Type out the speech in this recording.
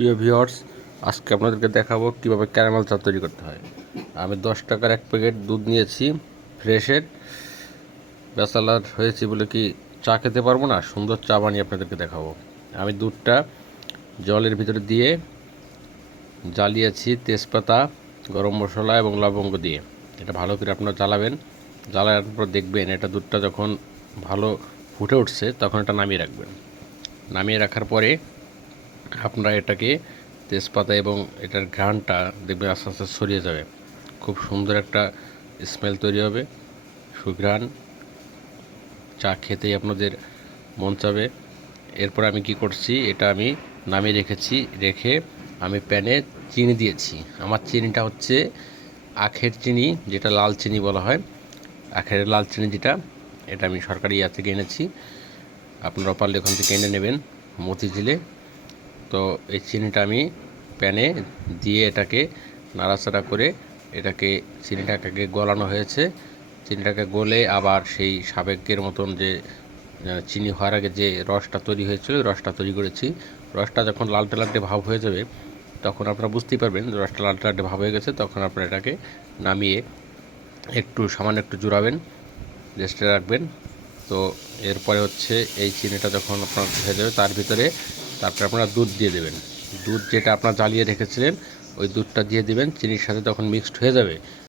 প্রিয় ভিউয়ার্স, আজকে আপনাদেরকে দেখাবো কিভাবে ক্যারামেল চা তৈরি করতে হয়। আমি 10 টাকার এক প্যাকেট দুধ নিয়েছি ফ্রেশের। ব্যাচেলার হয়েছি বলে কি চা খেতে পারবো না, সুন্দর চা বানিয়ে আপনাদেরকে দেখাবো। আমি দুধটা জলের ভিতরে দিয়ে জ্বালিয়েছি তেজপাতা, গরম মশলা এবং লবঙ্গ দিয়ে। এটা ভালো করে আপনারা জ্বালাবেন। জ্বালানোর পর দেখবেন এটা দুধটা যখন ভালো ফুটে উঠছে তখন এটা নামিয়ে রাখবেন। নামিয়ে রাখার পরে আপনারা এটাকে তেজপাতা এবং এটার ঘ্রাণটা দেখবেন আস্তে আস্তে ছড়িয়ে যাবে। খুব সুন্দর একটা স্মেল তৈরি হবে, সুঘ্রাণ। চা খেতেই আপনাদের মন চাবে। এরপর আমি কি করছি, এটা আমি নামিয়ে রেখে আমি প্যানে চিনি দিয়েছি। আমার চিনিটা হচ্ছে আখের চিনি, যেটা লাল চিনি বলা হয়। আখের লাল চিনি যেটা, এটা আমি সরকারি ইয়া থেকে এনেছি। আপনারা পারলে ওখান থেকে এনে নেবেন মতিঝিলে। তো এই চিনিটা আমি প্যানে দিয়ে এটাকে নাড়াচাড়া করে এটাকে চিনিটাকে গলানো হয়েছে। চিনিটাকে গলে আবার সেই সাবেকের মতন যে চিনি হওয়ার আগে যে রসটা তৈরি হয়েছিল ওই রসটা তৈরি করেছি। রসটা যখন লালটে লালটে ভাব হয়ে যাবে তখন আপনারা বুঝতেই পারবেন রসটা লালটে লালটে ভাব হয়ে গেছে। তখন আপনারা এটাকে নামিয়ে সামান্য একটু জোড়াবেন, রেস্টে রাখবেন। তো এরপরে হচ্ছে এই চিনিটা যখন আপনার হয়ে যাবে তারপরে আপনারা দুধ দিয়ে দেবেন। দুধ যেটা আপনারা জ্বালিয়ে রেখেছিলেন ওই দুধটা দিয়ে দেবেন। চিনির সাথে তখন মিক্সড হয়ে যাবে।